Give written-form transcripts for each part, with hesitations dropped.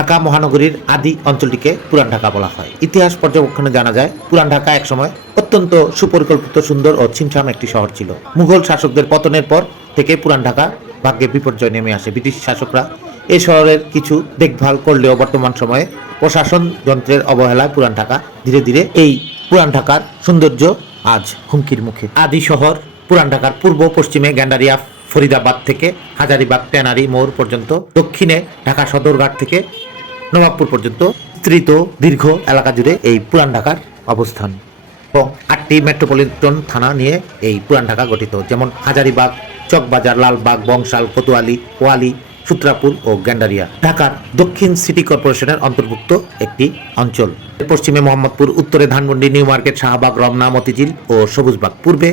ঢাকা মহানগরীর আদি অঞ্চলটিকে পুরান ঢাকা বলা হয়। ইতিহাস পর্যবেক্ষণে জানা যায়, পুরান ঢাকা একসময় অত্যন্ত সুপরিকল্পিত, সুন্দর ও ছিমছাম একটি শহর ছিল। মুঘল শাসকদের পতনের পর থেকে পুরান ঢাকা ভাগ্যে বিপর্যয় নেমে আসে। ব্রিটিশ শাসকরা এই শহরের কিছু দেখভাল করলেও বর্তমান সময়ে প্রশাসন যন্ত্রের অবহেলায় পুরান ঢাকা ধীরে ধীরে এই পুরান ঢাকার সৌন্দর্য আজ হুমকির মুখে। আদি শহর পুরান ঢাকার পূর্ব পশ্চিমে গ্যান্ডারিয়া ফরিদাবাদ থেকে হাজারীবাগ ট্যানারি মোড় পর্যন্ত, দক্ষিণে ঢাকা সদরঘাট থেকে নবাবপুর পর্যন্ত বিস্তৃত দীর্ঘ এলাকা জুড়ে এই পুরান ঢাকার অবস্থান এবং 8টি মেট্রোপলিটন থানা নিয়ে এই পুরান ঢাকা গঠিত, যেমন হাজারীবাগ, চকবাজার, লালবাগ, বংশাল, কোতোয়ালি, ওয়ালি, সূত্রাপুর ও গ্যান্ডারিয়া। ঢাকার দক্ষিণ সিটি কর্পোরেশনের অন্তর্ভুক্ত একটি অঞ্চল। পশ্চিমে মোহাম্মদপুর, উত্তরে ধানমন্ডি, নিউ মার্কেট, শাহবাগ, রমনা, মতিঝিল ও সবুজবাগ, পূর্বে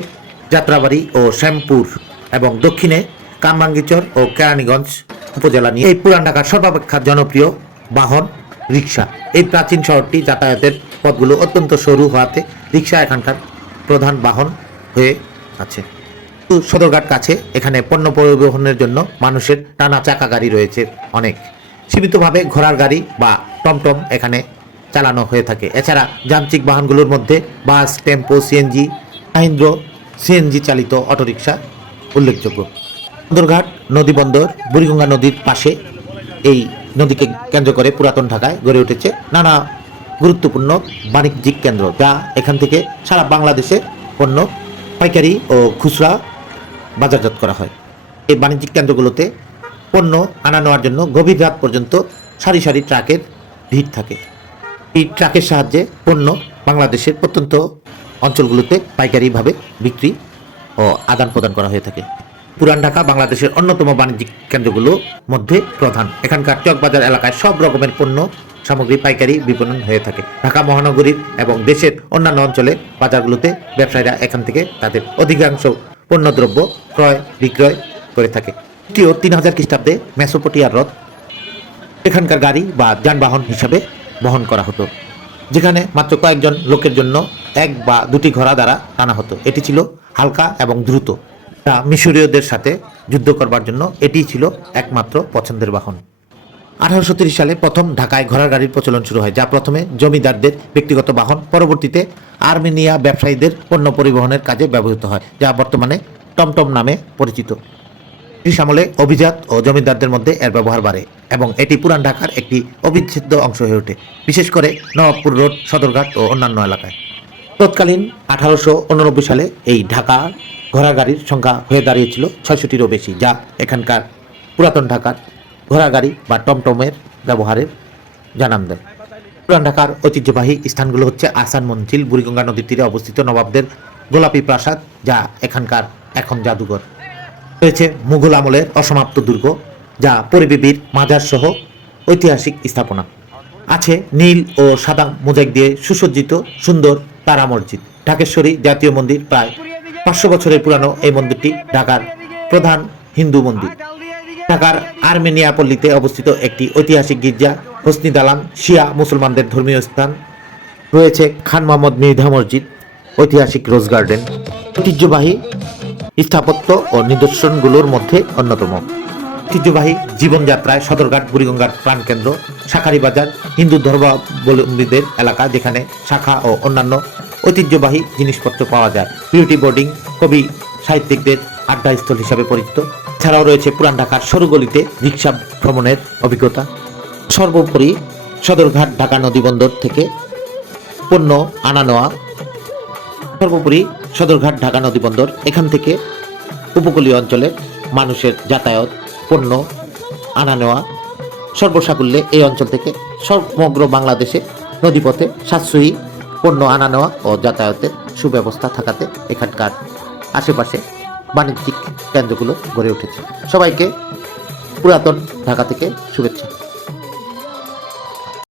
যাত্রাবাড়ি ও শ্যামপুর এবং দক্ষিণে কামরাঙ্গীরচর ও কেরানীগঞ্জ উপজেলা নিয়ে এই পুরান ঢাকার সর্বাপেক্ষা জনপ্রিয় বাহন রিক্সা। এই প্রাচীন শহরটি যাতায়াতের পথগুলো অত্যন্ত সরু হওয়াতে রিক্সা এখানকার প্রধান বাহন হয়ে আছে। সদরঘাট কাছে, এখানে পণ্য পরিবহনের জন্য মানুষের টানা চাকা গাড়ি রয়েছে অনেক। সীমিতভাবে ঘোড়ার গাড়ি বা টমটম এখানে চালানো হয়ে থাকে। এছাড়া যান্ত্রিক বাহনগুলোর মধ্যে বাস, টেম্পো, সিএনজি, মাহিন্দ্র সিএনজি চালিত অটোরিকশা উল্লেখযোগ্য। সদরঘাট নদী বন্দর বুড়িগঙ্গা নদীর পাশে। এই নদীকে কেন্দ্র করে পুরাতন ঢাকায় গড়ে উঠেছে নানা গুরুত্বপূর্ণ বাণিজ্যিক কেন্দ্র, যা এখান থেকে সারা বাংলাদেশে পণ্য পাইকারি ও খুচরা বাজারজাত করা হয়। এই বাণিজ্যিক কেন্দ্রগুলোতে পণ্য আনা নেওয়ার জন্য গভীর রাত পর্যন্ত সারি সারি ট্রাকের ভিড় থাকে। এই ট্রাকের সাহায্যে পণ্য বাংলাদেশের প্রত্যন্ত অঞ্চলগুলোতে পাইকারিভাবে বিক্রি ও আদান প্রদান করা হয়ে থাকে। পুরান ঢাকা বাংলাদেশের অন্যতম বাণিজ্যিক কেন্দ্রগুলোর মধ্যে প্রধান। এখানকার চকবাজার এলাকায় সব রকমের পণ্য সামগ্রী পাইকারি বিপণন হয়ে থাকে। ঢাকা মহানগরীর এবং দেশের অন্যান্য অঞ্চলের বাজারগুলোতে ব্যবসায়ীরা এখান থেকে তাদের অধিকাংশ পণ্যদ্রব্য ক্রয় বিক্রয় করে থাকে। দ্বিতীয় 3000 খ্রিস্টাব্দে মেসোপটেমিয়ার হ্রদ এখানকার গাড়ি বা যানবাহন হিসাবে বহন করা হতো, যেখানে মাত্র কয়েকজন লোকের জন্য 1 বা 2টি ঘোড়া দ্বারা টানা হতো। এটি ছিল হালকা এবং দ্রুত। মিশরীয়দের সাথে যুদ্ধ করবার জন্য এটি ছিল একমাত্র পছন্দের বাহন। 1830 সালে প্রথম ঢাকায় ঘোড়ার গাড়ির প্রচলন শুরু হয়, যা প্রথমে জমিদারদের ব্যক্তিগত বাহন, পরবর্তীতে আর্মেনিয়া ব্যবসায়ীদের পণ্য পরিবহনের কাজে ব্যবহৃত হয়, যা বর্তমানে টমটম নামে পরিচিত। ব্রিটিশ আমলে অভিজাত ও জমিদারদের মধ্যে এর ব্যবহার বাড়ে এবং এটি পুরান ঢাকার একটি অবিচ্ছেদ্য অংশ হয়ে ওঠে, বিশেষ করে নবাবপুর রোড, সদরঘাট ও অন্যান্য এলাকায়। তৎকালীন 1889 সালে এই ঢাকা ঘোড়া গাড়ির সংখ্যা হয়ে দাঁড়িয়েছিল 600টিরও বেশি, যা এখানকার পুরাতন ঢাকার ঘোড়া গাড়ি বা টমটমের ব্যবহারের জানান দেয়। পুরান ঢাকার ঐতিহ্যবাহী স্থানগুলো হচ্ছে আহসান মঞ্জিল, বুড়িগঙ্গা নদীর তীরে অবস্থিত নবাবদের গোলাপী প্রাসাদ, যা এখানকার এখন জাদুঘর। রয়েছে মুঘল আমলের অসমাপ্ত দুর্গ, যা পরিবেবীর মাজার সহ ঐতিহাসিক স্থাপনা। আছে নীল ও সাদা মোজাইক দিয়ে সুসজ্জিত সুন্দর তারা মসজিদ। ঢাকেশ্বরী জাতীয় মন্দির, প্রায় 500 বছরের পুরানো এই মন্দিরটি ঢাকার প্রধান হিন্দু মন্দির। ঢাকার আর্মেনিয়া পল্লীতে অবস্থিত একটি ঐতিহাসিক গির্জা, হোসনি দালান, শিয়া মুসলমানদের ধর্মীয় স্থান। রয়েছে খান মোহাম্মদ মৃধা মসজিদ, ঐতিহাসিক রোজ গার্ডেন। ঐতিহ্যবাহী স্থাপত্য ও নিদর্শনগুলোর মধ্যে অন্যতম। ঐতিহ্যবাহী জীবনযাত্রায় সদরঘাট বুড়িগঙ্গার প্রাণকেন্দ্র, শাঁখারী বাজার হিন্দু ধর্মাবলম্বীদের এলাকা, যেখানে শাখা ও অন্যান্য ঐতিহ্যবাহী জিনিসপত্র পাওয়া যায়। বিউটি বোর্ডিং, কবি সাহিত্যিকদের আড্ডাস্থল হিসাবে পরিচিত। এছাড়াও রয়েছে পুরান ঢাকার সরু গলিতে রিক্সা ভ্রমণের অভিজ্ঞতা। সর্বোপরি সদরঘাট ঢাকা নদীবন্দর থেকে পণ্য আনা নেওয়া। এখান থেকে উপকূলীয় অঞ্চলের মানুষের যাতায়াত, পণ্য আনা নেওয়া সর্বসাকুল্যে এই অঞ্চল থেকে সমগ্র বাংলাদেশে নদীপথে সাশ্রয়ী পণ্য আনা নেওয়া ও যাতায়াতের সুব্যবস্থা থাকাতে এখানকার আশেপাশে বাণিজ্যিক কেন্দ্রগুলো গড়ে উঠেছে। সবাইকে পুরাতন ঢাকা থেকে শুভেচ্ছা।